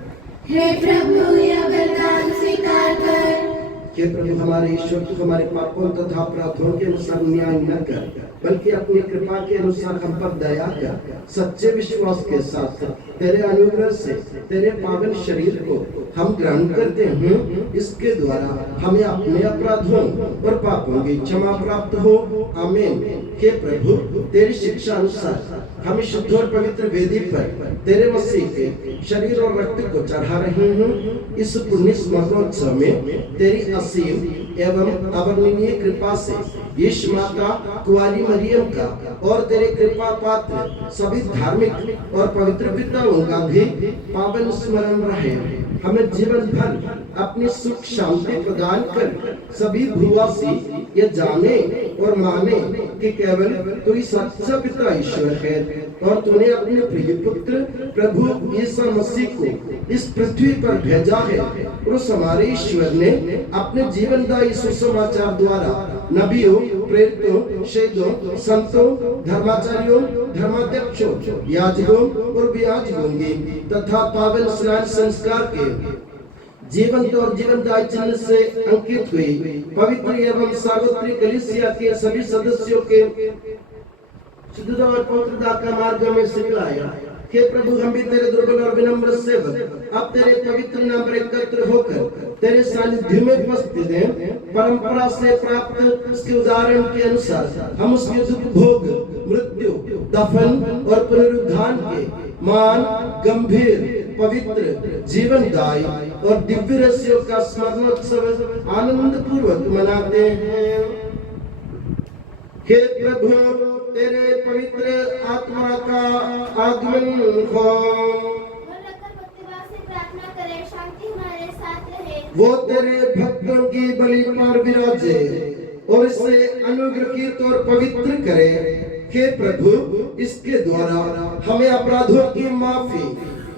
हे प्रभु यह बलिदान स्वीकार कर। हे प्रभु हमारे ईश्वर तू हमारे पापों तथा अपराधों के अनुसार न्याय न कर, बल्कि अपनी कृपा के अनुसार हम पर दया कर। सच्चे विश्वास के साथ तेरे अनुग्रह से तेरे पावन शरीर को हम ग्रहण करते हैं, इसके द्वारा हमें अपने अपराधों और पापों की क्षमा प्राप्त हो। आमीन। हे प्रभु तेरी शिक्षा अनुसार हम शुद्ध और पवित्र वेदी पर तेरे मसीह के शरीर और रक्त को चढ़ा रहे हैं। इस पुण्य स्मरणोत्सव में तेरी असीम एवं अवर्णनीय कृपा से यीशु माता कुंवारी मरियम का और तेरे कृपा पात्र सभी धार्मिक और पवित्र पिताओं का भी पावन स्मरण रहे। हमें जीवन भर अपनी सुख शांति प्रदान कर सभी भूवासी ये जाने और माने कि केवल तू ही सच्चा पिता ईश्वर है और तूने अपने प्रिय पुत्र प्रभु यीशु मसीह को इस पृथ्वी पर भेजा है। और उस हमारे ईश्वर ने अपने जीवनदायी सुसमाचार द्वारा नबियों प्रेरितों शहीदों संतों धर्माचार्यों धर्माध्यक्षों याजकों और वियाजकों तथा पावन स्नान संस्कार के जीवंत और जीवनदायी चिन्ह से अंकित हुई पवित्र एवं सार्वत्रिक कलीसिया के सभी सदस्यों के शुद्धता और पवित्रता का मार्ग में सिखलाया। हे प्रभु हम भी तेरे दुर्बल और विनम्र सेवक अब तेरे पवित्र नाम पर एकत्र होकर तेरे सानिध्य में उपस्थित हैं। परंपरा से प्राप्त उसके उदाहरण के अनुसार हम उसके दुख भोग मृत्यु दफन और पुनरुत्थान के मान गंभीर पवित्र जीवनदायी और दिव्य रहस्यों का स्मरणोत्सव आनंद पूर्वक मनाते हैं। हे प्रभु तेरे पवित्र आत्मा का आगमन हो। प्रार्थना करें, शांति हमारे साथ रहे। वो तेरे भक्तों की बलि पर विराजे और इसे अनुग्रहित और पवित्र करे। हे प्रभु इसके द्वारा हमें अपराधों की माफी,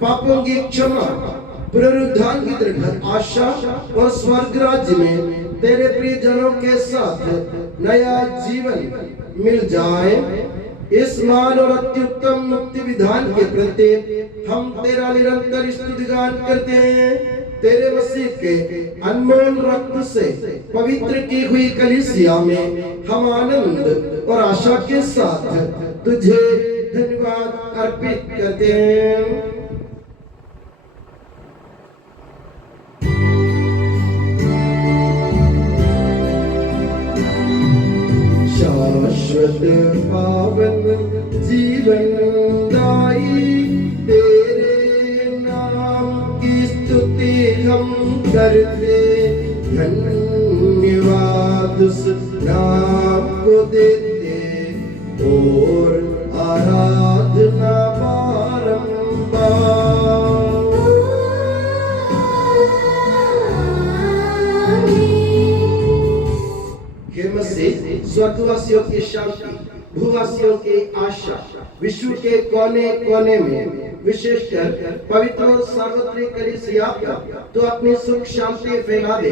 पापों की क्षमा, पुनरुद्धान की दृढ़ आशा और स्वर्ग राज्य में तेरे प्रिय जनों के साथ नया जीवन मिल जाए। इस मान और अत्युत्तम मुक्ति विधान के प्रति हम तेरा निरंतर स्तुतिगान करते हैं। तेरे मसीह के अनमोल रक्त से पवित्र की हुई कलीसिया में हम आनंद और आशा के साथ तुझे धन्यवाद अर्पित करते हैं। शाश्वत पावन जीवन दाई तेरे नाम की स्तुति हम करते, धन्यवाद उस नाम को देते और आराधना बारंबार। हे मसीह स्वर्गवासियों की शांति, भूवासियों की आशा, विश्व के कोने कोने में विशेषकर पवित्र और सार्वत्रिक कलीसिया तो अपनी सुख शांति फैला दे।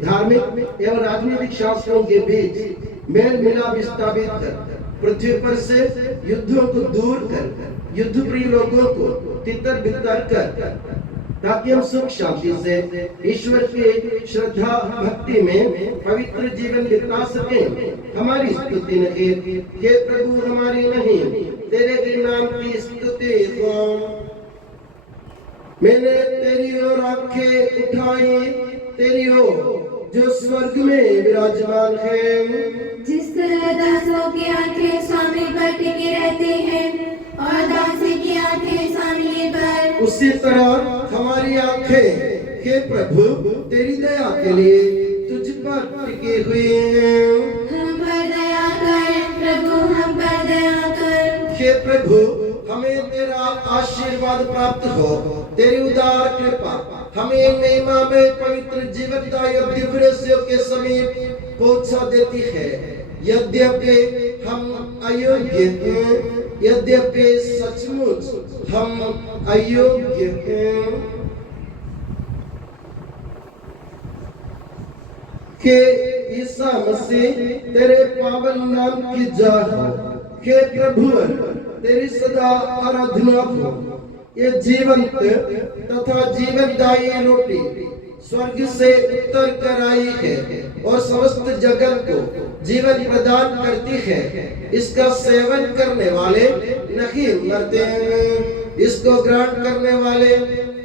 धार्मिक एवं राजनीतिक शास्त्रों के बीच मेल मिलाप स्थापित कर पृथ्वी पर से युद्धों को दूर कर युद्ध प्रिय लोगों को तितर बितर कर, ताकि हम सुख शांति से ईश्वर की श्रद्धा भक्ति में पवित्र जीवन बिता सकें। हमारी स्तुति नहीं, हे प्रभु हमारी नहीं, तेरे के नाम की स्तुति हो। मैंने तेरी ओर आंखें उठाई, तेरी ओर जो स्वर्ग में विराजमान है। जिस तरह दासों की आंखें स्वामी पर टिके रहते हैं और दासी की आंखें स्वामी पर, उसी तरह हमारी आंखें हे प्रभु तेरी दया के लिए तुझ पर टिकी हुई हैं। हम पर दया कर प्रभु, हम पर दया कर। हे प्रभु हमें तेरा आशीर्वाद प्राप्त हो। तेरी उदार कृपा हमें महिमा में पवित्र जीवनदायी और दिव्य रहस्यों के समीप पहुंचा देती है। यद्यपि हम अयोग्य हैं, यद्यपि सचमुच हम अयोग्य हैं, के ईसा मसीह तेरे पावन नाम की जान के प्रभु तेरी सदा आराधना हो। ये जीवंत तथा जीवनदायी रोटी स्वर्ग से उतर कर आई है और समस्त जगत को जीवन प्रदान करती है। इसका सेवन करने वाले नहीं मरते हैं, इसको ग्रहण करने वाले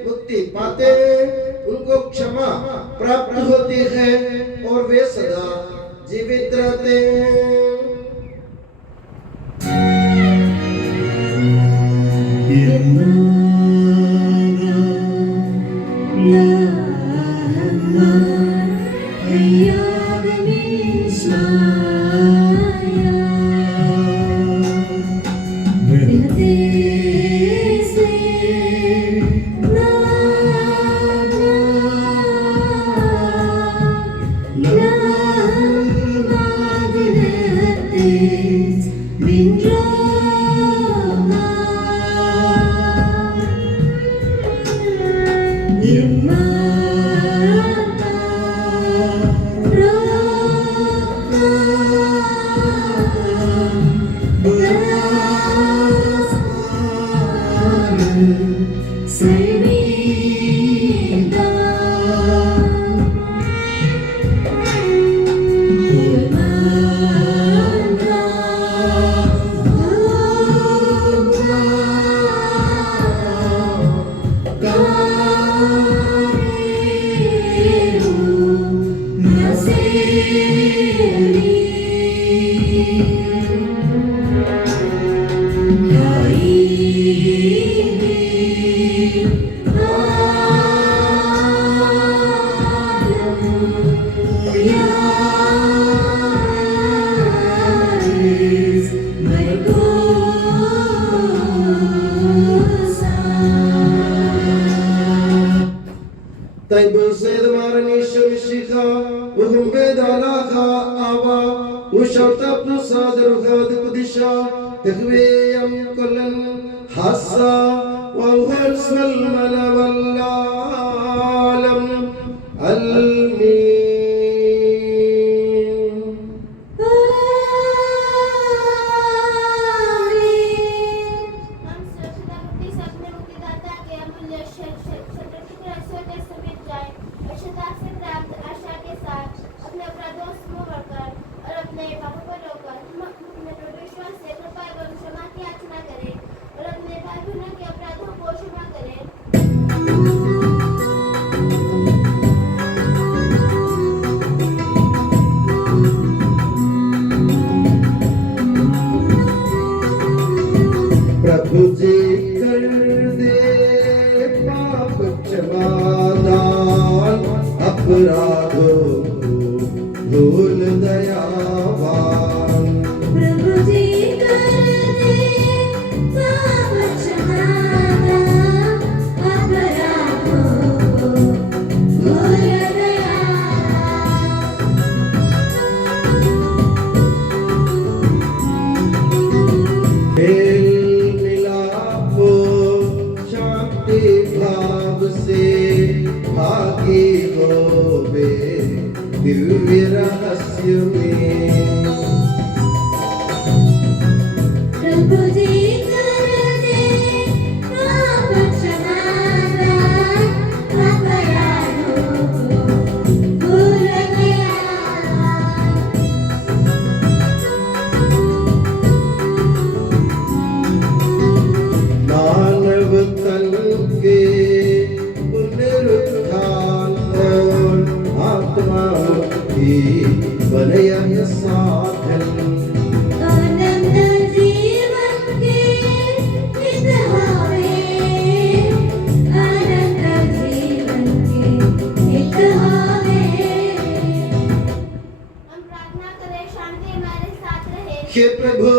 मुक्ति पाते हैं, उनको क्षमा प्राप्त होती है और वे सदा जीवित रहते हैं। Buse Marani Shishika, Uhumbedalaha Ava, Ushata Prasad Ruhad Kudisha, Tekveyam Kolan Hassa, Wahasmal Manavalam, Almi. हम सुरक्षित अपनी सपने मुक्तिदाता के अमूल्य रहस्यों के समीप जाएं और शताब्द से प्राप्त आशा के साथ अपने अपराधों से मुंह मोड़कर और अपने पापों को रोककर हम अपने प्रभु ईश्वर से कृपा एवं क्षमा की याचना करें और अपने भाई बहनों के अपराधों को क्षमा करें। प्रभु जी कर दे पाप क्षमादान अपराधों को भूल दयावान। प्रभु जी कर दे पाप क्षमादान अपराधों को भूल मेल मिलापो शांति भाव से भागी हो वे दिव्य रहस्य में। प्रभु जी कर दे पाप क्षमादान अपराधों को भूल गया। मानव तन के पुनरुत्थान और आत्मा की बनय साधन। अनंत जीवन के हित होवे, अनंत जीवन के हित होवे। हम प्रार्थना करें शांति हमारे साथ रहे। हे प्रभु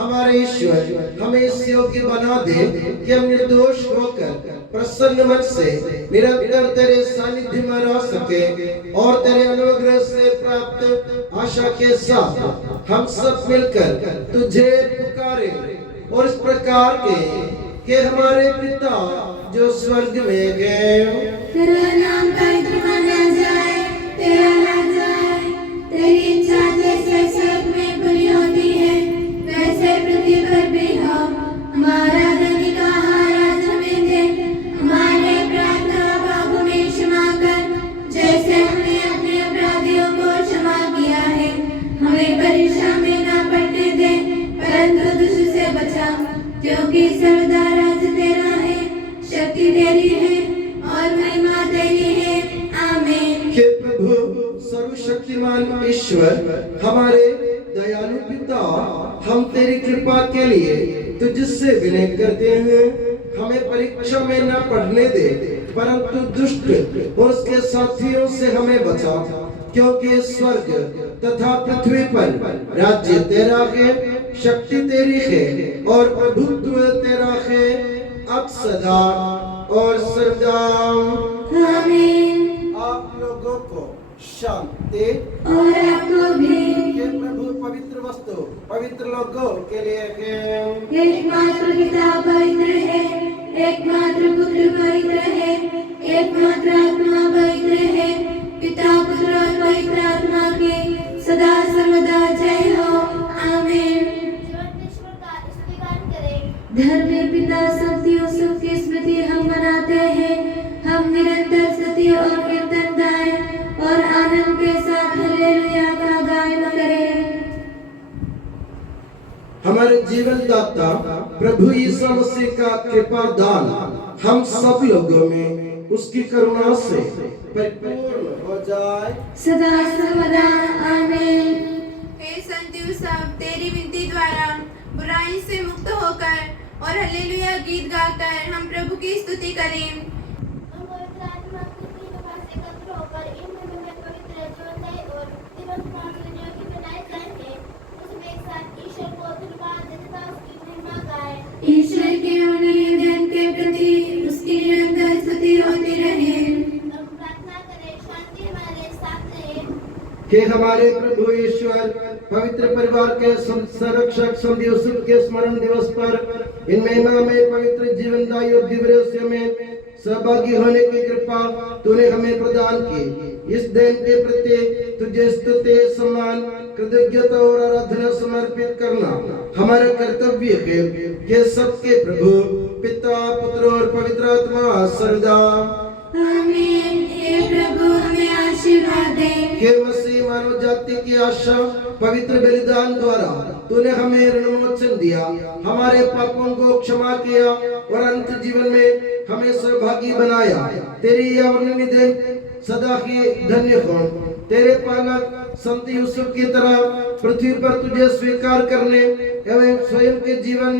हमारे ईश्वर हमें इस योग्य बना दे कि हम निर्दोष होकर प्रसन्न मन से निरंतर तेरे सानिध्य में रह सके और तेरे अनुग्रह से प्राप्त आशा के साथ हम सब मिलकर तुझे पुकारे और इस प्रकार के हमारे पिता जो स्वर्ग में गए। तेरा नाम पवित्र माना जाए, तेरा राज्य आए, तेरी इच्छा जैसे स्वर्ग में पूरी होती है वैसे पृथ्वी पर भी हो। हमारा दैनिक आहार आज हमें दे, हमारे अपराध पापों में क्षमा कर जैसे हमने अपने अपराधियों को क्षमा किया है। हमें परीक्षा में ना पड़ने दे परंतु दुष्ट से बचा, क्योंकि सर्वदा राज्य तेरा है, शक्ति तेरी है और महिमा तेरी है। आमीन। हे प्रभु सर्वशक्तिमान ईश्वर हमारे दयालु पिता हम तेरी कृपा के लिए तुझसे विनय करते हैं। हमें परीक्षा में न पढ़ने दे परंतु दुष्ट और उसके साथियों से हमें बचा, क्योंकि स्वर्ग तथा पृथ्वी पर राज्य तेरा है, शक्ति तेरी है और प्रभुत्व तेरा है अब सदा और सदा। आमीन। आप लोगों को शांति। और आपको भी। ये प्रभु पवित्र वस्तु पवित्र लोगों के लिए है। एकमात्र पिता पवित्र है, एकमात्र पुत्र पवित्र है, एकमात्र आत्मा पवित्र है। पिता पुत्र और पवित्र आत्मा की सदा सर्वदा जय हो। आमीन। जीवनश्वर का स्तुतिगान करें। धर्मी पिता सत्य यूसुफ की स्मृति हम मनाते हैं। हम निरंतर सत्य और कीर्तन गाएं और आनंद के साथ हालेलुया का गायन करें। हमारे जीवन दाता प्रभु यीशु मसीह का कृपा दान हम सब लोगों में उसकी करुणा से परिपूर्ण हो जाए सदा सर्वदा। आमीन। हे संत यूसुफ तेरी विनती द्वारा बुराई से मुक्त होकर और हालेलुया गीत गाकर हम प्रभु की स्तुति करें। हम पवित्र आत्मा की कृपा से एकत्र होकर इन दिनों में पवित्र जीवनदायी और दिवस प्रार्थना की बनाए जाएंगे। उसमें एक साथ ईश्वर को धन्यवाद देता उसकी महिमा गाएं। ईश्वर के अनन्य दान के प्रति उसकी निरंतर स्तुति होती रहे। हम प्रार्थना कि हमारे प्रभु ईश्वर पवित्र परिवार के संरक्षक संत यूसुफ के स्मरण दिवस पर इन महिमा में पवित्र जीवनदायी और दिव्य रहस्य में सहभागी होने की कृपा तूने हमें प्रदान की। इस दिन के प्रति तुझे स्तुति, सम्मान, कृतज्ञता और आराधना समर्पित करना हमारा कर्तव्य है कि सबके प्रभु पिता, पुत्र और पवित्र आत्मा सर्वदा आमीन। हे प्रभु हमें आशीर्वाद दे। हे मसीह मानव जाति की आशा, पवित्र बलिदान द्वारा तूने हमें ऋणमोचन दिया, हमारे पापों को क्षमा किया और अंत जीवन में हमें सहभागी बनाया। तेरी यह वर्णनीय दिन सदा ही धन्य हो। तेरे पालक संत यूसुफ की तरह पृथ्वी पर तुझे स्वीकार करने एवं स्वयं के जीवन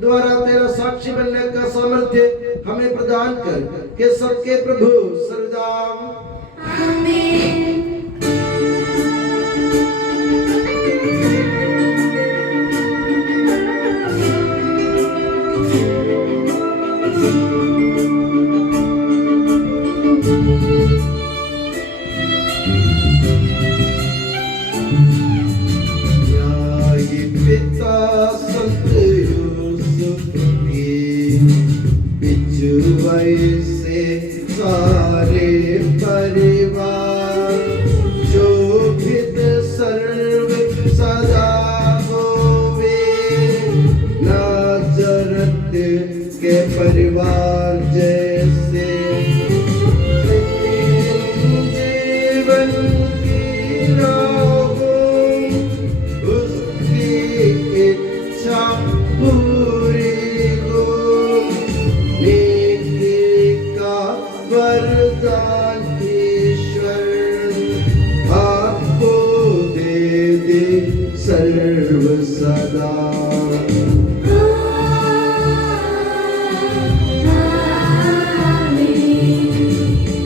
द्वारा तेरा साक्षी बनने का सामर्थ्य हमें प्रदान कर कि सबके प्रभु सर्वदा आमीन। पिता संत यूसुफ की बिछुए से सारे परिवार शोभित सर्व सदा होवे। नाजरत के परिवार जैसे जीवन की राहों इच्छा पूरी हो। नेकी का वरदान ईश्वर आपको दे दे सर्व सदा।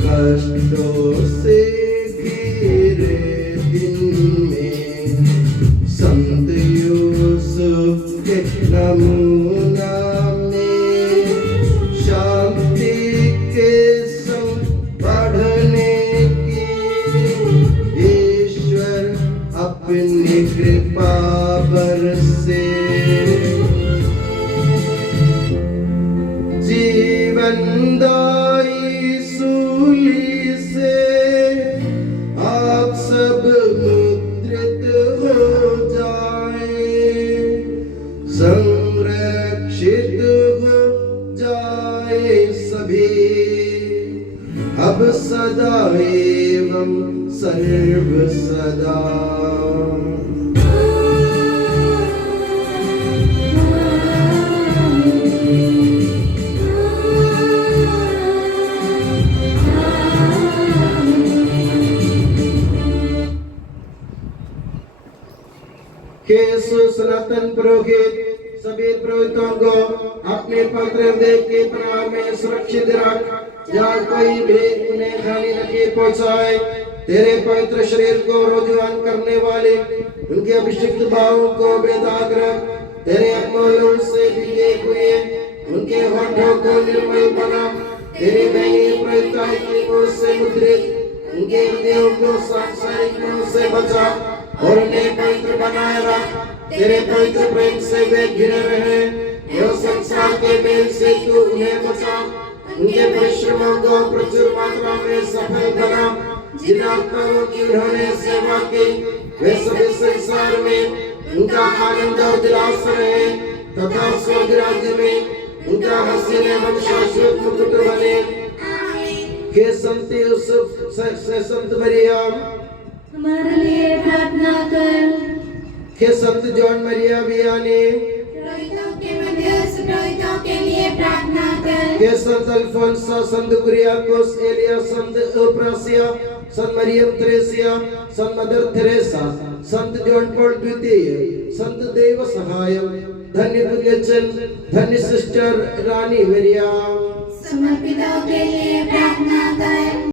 कष्टों से घिरे दिन में संत यूसुफ के नमूना में शांति के संग बढ़ने की ईश्वर अपनी कृपा बरसे। जीवनदायी सूली से आप सब मुद्रित हो जाए, संरक्षित हो जाए सभी अब सदा एवं सर्व सदा। के सनातन पुरोहित सभी पुरोहितों को अपने पवित्र हृदय के प्रणाम में सुरक्षित रख, जहाँ कोई भी उन्हें हानि न पहुँचाए। तेरे पवित्र शरीर को रोजगान करने वाले उनके अभिषिक्त भावों को बेदाग रख। तेरे अमलों से भीगे हुए उनके होठों को निर्मल बना। तेरे दैनिक प्रयत्न की ओर से मुद्रित उनके हृदयों को सांसारिक मोह से बचा और उन्हें पवित्र बनाए रख। तेरे पवित्र प्रेम से वे घिरे रहे एवं संसार के मेल से तू उन्हें बचा। उनके परिश्रमों को प्रचुर मात्रा में सफल बना। जिन आत्माओं की उन्होंने सेवा की वे सभी संसार में उनका आनंद और दिलासा रहे तथा स्वर्ग राज्य में उनका हसीन एवं शाश्वत मुकुट बने। हे संत यूसुफ से संत मरियम हमारे लिए प्रार्थना कर। हे संत जॉन मरिया वियानी पुरोहितों के मध्यस्थ पुरोहितों के लिए प्रार्थना कर। हे संत अल्फोंसा, संत कुरियाकोस, एलिया, संत अप्रासिया, संत मरियम थ्रेसिया, संत मदर थेरेसा, संत जॉन पॉल द्वितीय, संत देव सहायम, धन्य पुण्यचन, धन्य सिस्टर रानी मरिया समर्पितों के लिए प्रार्थना कर।